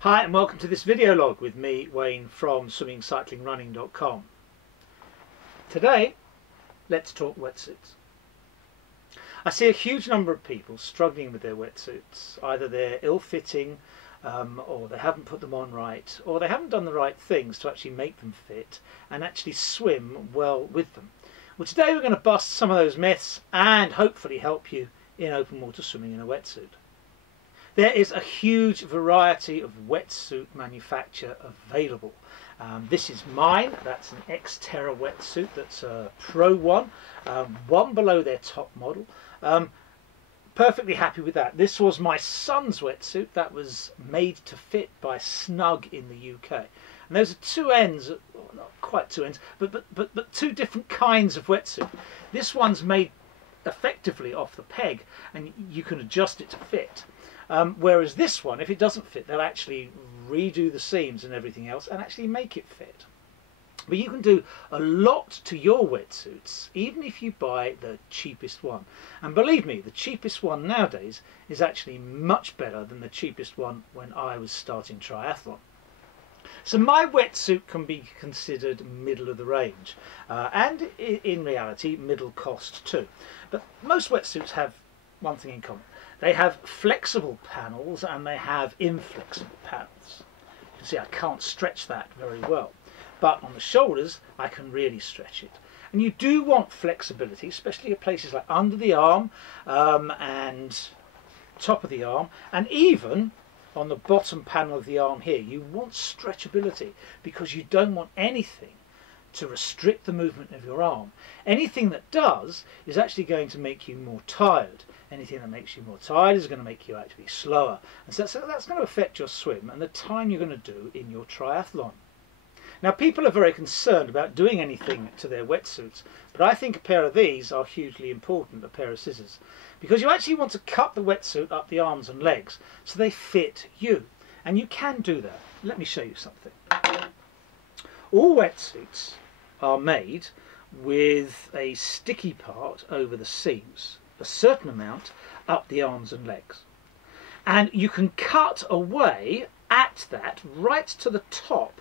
Hi and welcome to this video log with me, Wayne, from swimmingcyclingrunning.com. Today, let's talk wetsuits. I see a huge number of people struggling with their wetsuits. Either they're ill-fitting, or they haven't put them on right, or they haven't done the right things to actually make them fit and actually swim well with them. Well, today we're going to bust some of those myths and hopefully help you in open water swimming in a wetsuit. There is a huge variety of wetsuit manufacture available. This is mine. That's an Xterra wetsuit. That's a Pro one, one below their top model. Perfectly happy with that. This was my son's wetsuit that was made to fit by Snug in the UK. And those are two ends, well, not quite two ends, but two different kinds of wetsuit. This one's made effectively off the peg, and you can adjust it to fit. Whereas this one, if it doesn't fit, they'll actually redo the seams and everything else and actually make it fit. But you can do a lot to your wetsuits, even if you buy the cheapest one. And believe me, the cheapest one nowadays is actually much better than the cheapest one when I was starting triathlon. So my wetsuit can be considered middle of the range, and in reality middle cost too. But most wetsuits have one thing in common. They have flexible panels and they have inflexible panels. You can see I can't stretch that very well, but on the shoulders I can really stretch it. And you do want flexibility, especially at places like under the arm and top of the arm, and even on the bottom panel of the arm here. You want stretchability because you don't want anything to restrict the movement of your arm. Anything that does is actually going to make you more tired. Anything that makes you more tired is going to make you actually slower. And so that's going to affect your swim and the time you're going to do in your triathlon. Now, people are very concerned about doing anything to their wetsuits, but I think a pair of these are hugely important, a pair of scissors, because you actually want to cut the wetsuit up the arms and legs so they fit you. And you can do that. Let me show you something. All wetsuits are made with a sticky part over the seams, a certain amount up the arms and legs, and you can cut away at that right to the top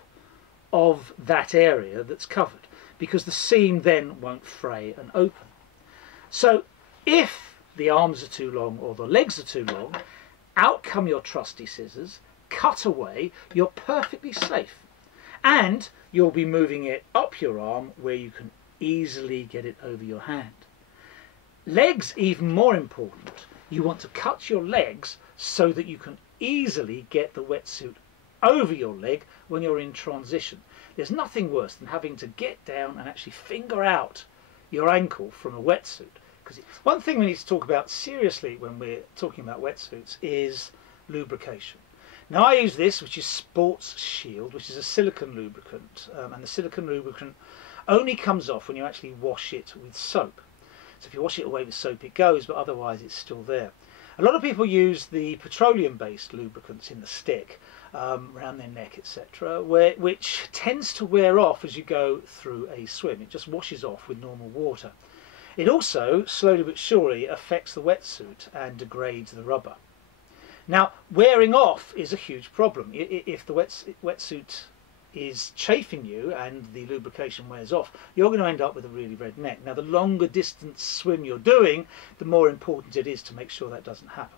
of that area that's covered, because the seam then won't fray and open. So if the arms are too long or the legs are too long, out come your trusty scissors, cut away, you're perfectly safe, and you'll be moving it up your arm where you can easily get it over your hand. Legs, even more important. You want to cut your legs so that you can easily get the wetsuit over your leg when you're in transition. There's nothing worse than having to get down and actually finger out your ankle from a wetsuit. Because one thing we need to talk about seriously when we're talking about wetsuits is lubrication. Now, I use this, which is Sports Shield, which is a silicone lubricant, and the silicone lubricant only comes off when you actually wash it with soap. So if you wash it away with soap it goes, but otherwise it's still there. A lot of people use the petroleum-based lubricants in the stick, around their neck, etc., which tends to wear off as you go through a swim. It just washes off with normal water. It also, slowly but surely, affects the wetsuit and degrades the rubber. Now, wearing off is a huge problem. If the wetsuit is chafing you and the lubrication wears off, you're going to end up with a really red neck. Now, the longer distance swim you're doing, the more important it is to make sure that doesn't happen.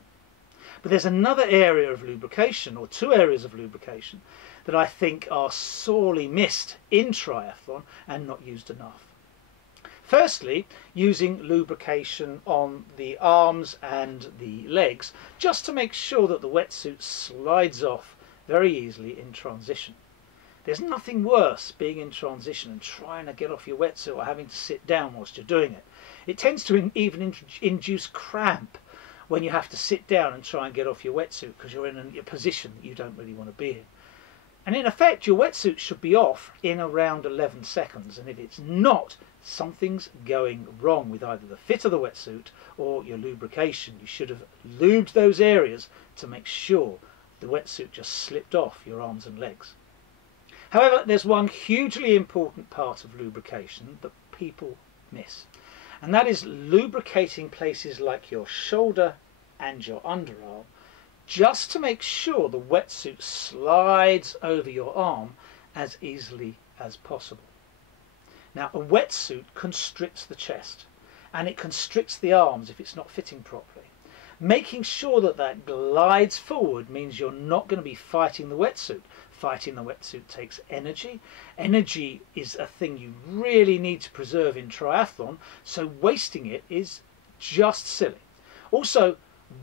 But there's another area of lubrication, or two areas of lubrication, that I think are sorely missed in triathlon and not used enough. Firstly, using lubrication on the arms and the legs, just to make sure that the wetsuit slides off very easily in transition. There's nothing worse being in transition and trying to get off your wetsuit or having to sit down whilst you're doing it. It tends to even induce cramp when you have to sit down and try and get off your wetsuit because you're in a position that you don't really want to be in. And in effect, your wetsuit should be off in around 11 seconds, and if it's not, something's going wrong with either the fit of the wetsuit or your lubrication. You should have lubed those areas to make sure the wetsuit just slipped off your arms and legs. However, there's one hugely important part of lubrication that people miss, and that is lubricating places like your shoulder and your underarm just to make sure the wetsuit slides over your arm as easily as possible. Now, a wetsuit constricts the chest and it constricts the arms if it's not fitting properly. Making sure that that glides forward means you're not going to be fighting the wetsuit. Fighting the wetsuit takes energy. Energy is a thing you really need to preserve in triathlon, so wasting it is just silly. Also,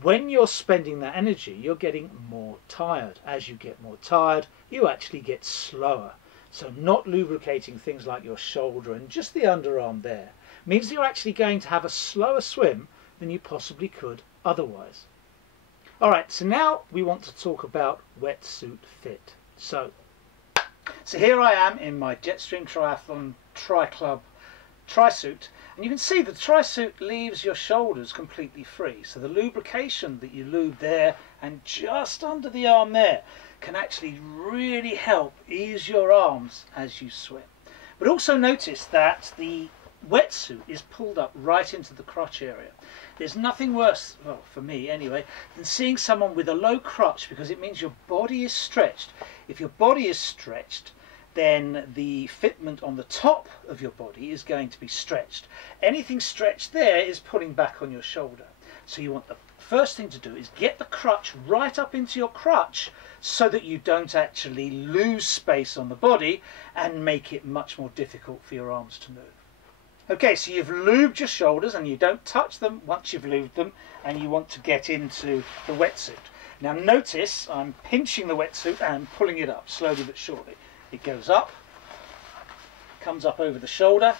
when you're spending that energy, you're getting more tired. As you get more tired, you actually get slower. So not lubricating things like your shoulder and just the underarm there means you're actually going to have a slower swim than you possibly could otherwise. Alright, so now we want to talk about wetsuit fit. So here I am in my Jetstream Triathlon Tri-Club tri-suit, and you can see the tri-suit leaves your shoulders completely free. So the lubrication that you lube there and just under the arm there can actually really help ease your arms as you swim. But also notice that the wetsuit is pulled up right into the crotch area. There's nothing worse, well, for me anyway, than seeing someone with a low crotch, because it means your body is stretched. If your body is stretched, then the fitment on the top of your body is going to be stretched. Anything stretched there is pulling back on your shoulder. So you want the first thing to do is get the crutch right up into your crutch so that you don't actually lose space on the body and make it much more difficult for your arms to move. Okay, so you've lubed your shoulders and you don't touch them once you've lubed them, and you want to get into the wetsuit. Now notice I'm pinching the wetsuit and pulling it up slowly but surely. It goes up, comes up over the shoulder,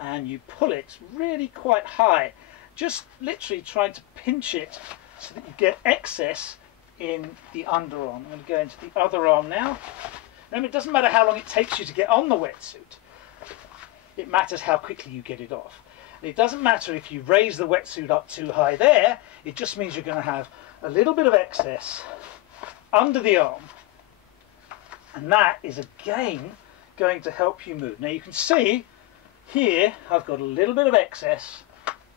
and you pull it really quite high, just literally trying to pinch it so that you get excess in the underarm. I'm going to go into the other arm now. Remember, it doesn't matter how long it takes you to get on the wetsuit. It matters how quickly you get it off. And it doesn't matter if you raise the wetsuit up too high there, it just means you're going to have a little bit of excess under the arm. And that is again going to help you move. Now you can see here I've got a little bit of excess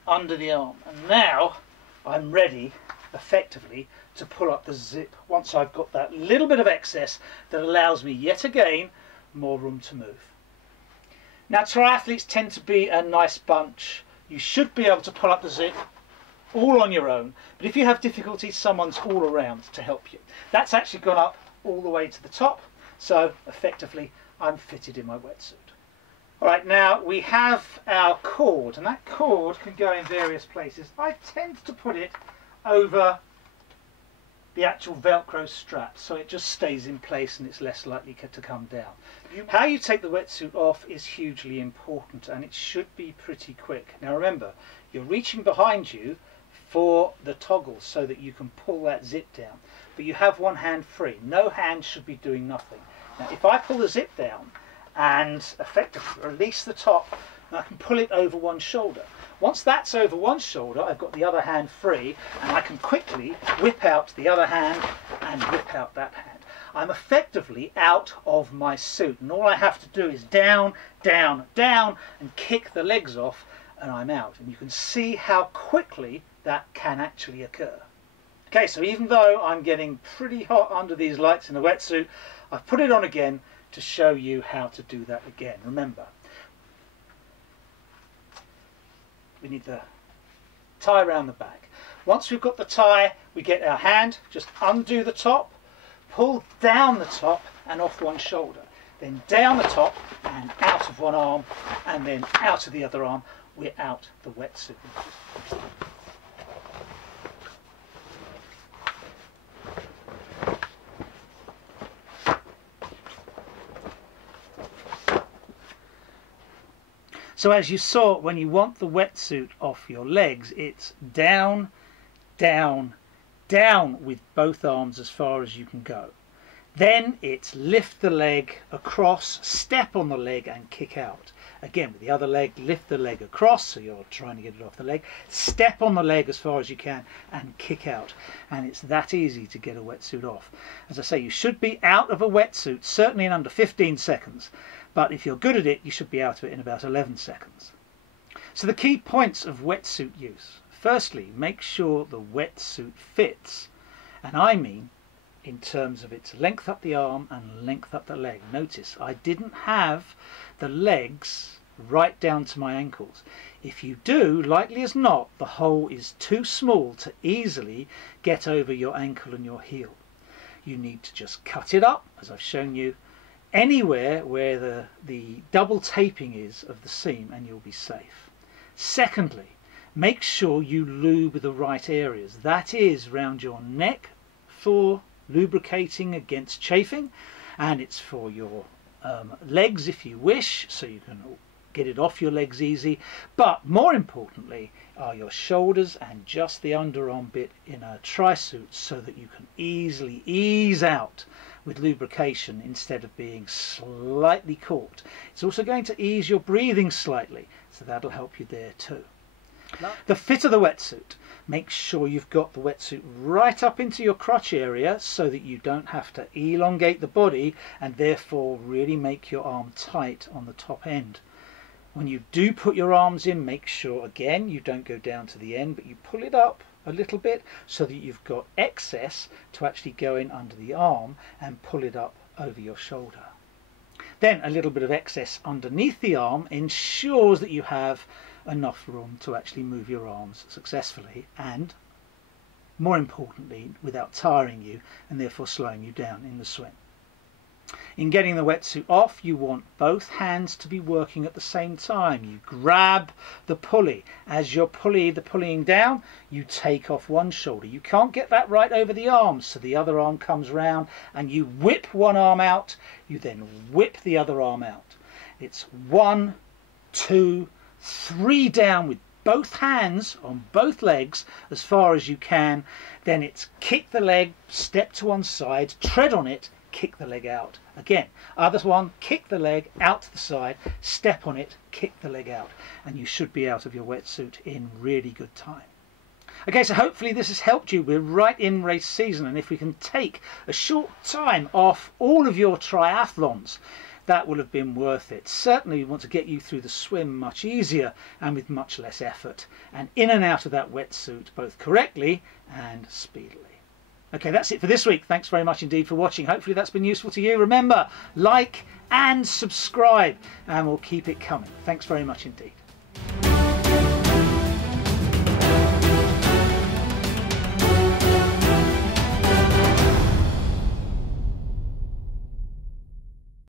under the arm. And now I'm ready effectively to pull up the zip once I've got that little bit of excess that allows me yet again more room to move. Now triathletes tend to be a nice bunch. You should be able to pull up the zip all on your own, but if you have difficulties, someone's all around to help you. That's actually gone up all the way to the top, so effectively I'm fitted in my wetsuit. Alright, now we have our cord, and that cord can go in various places. I tend to put it over the actual Velcro strap, so it just stays in place and it's less likely to come down. How you take the wetsuit off is hugely important, and it should be pretty quick. Now remember, you're reaching behind you for the toggle so that you can pull that zip down, but you have one hand free. No hand should be doing nothing. Now if I pull the zip down and effectively release the top, I can pull it over one shoulder. Once that's over one shoulder, I've got the other hand free, and I can quickly whip out the other hand and whip out that hand. I'm effectively out of my suit, and all I have to do is down, down, down, and kick the legs off, and I'm out. And you can see how quickly that can actually occur. Okay, so even though I'm getting pretty hot under these lights in the wetsuit, I've put it on again to show you how to do that again. Remember, we need the tie around the back. Once we've got the tie, we get our hand, just undo the top, pull down the top and off one shoulder, then down the top and out of one arm, and then out of the other arm. We're out the wetsuit. So as you saw, when you want the wetsuit off your legs, it's down, down, down with both arms as far as you can go. Then it's lift the leg across, step on the leg and kick out. Again, with the other leg, lift the leg across, so you're trying to get it off the leg, step on the leg as far as you can and kick out. And it's that easy to get a wetsuit off. As I say, you should be out of a wetsuit certainly in under 15 seconds. But if you're good at it, you should be out of it in about 11 seconds. So the key points of wetsuit use. Firstly, make sure the wetsuit fits. And I mean in terms of its length up the arm and length up the leg. Notice I didn't have the legs right down to my ankles. If you do, likely as not, the hole is too small to easily get over your ankle and your heel. You need to just cut it up, as I've shown you, anywhere where the double taping is of the seam, and you'll be safe. Secondly, make sure you lube the right areas. That is round your neck for lubricating against chafing, and it's for your legs if you wish, so you can get it off your legs easy. But more importantly are your shoulders and just the underarm bit in a tri-suit, so that you can easily ease out with lubrication instead of being slightly caught. It's also going to ease your breathing slightly, so that'll help you there too. The fit of the wetsuit. Make sure you've got the wetsuit right up into your crotch area so that you don't have to elongate the body and therefore really make your arm tight on the top end. When you do put your arms in, make sure again you don't go down to the end, but you pull it up a little bit so that you've got excess to actually go in under the arm and pull it up over your shoulder. Then a little bit of excess underneath the arm ensures that you have enough room to actually move your arms successfully, and more importantly without tiring you and therefore slowing you down in the swim. In getting the wetsuit off, you want both hands to be working at the same time. You grab the pulley. As you're pulling down, you take off one shoulder. You can't get that right over the arm, so the other arm comes round and you whip one arm out. You then whip the other arm out. It's 1, 2, 3 down with both hands on both legs as far as you can. Then it's kick the leg, step to one side, tread on it, kick the leg out. Again, other one, kick the leg out to the side, step on it, kick the leg out, and you should be out of your wetsuit in really good time. Okay, so hopefully this has helped you. We're right in race season, and if we can take a short time off all of your triathlons, that will have been worth it. Certainly we want to get you through the swim much easier and with much less effort, and in and out of that wetsuit both correctly and speedily. Okay, that's it for this week. Thanks very much indeed for watching. Hopefully that's been useful to you. Remember, like and subscribe, and we'll keep it coming. Thanks very much indeed.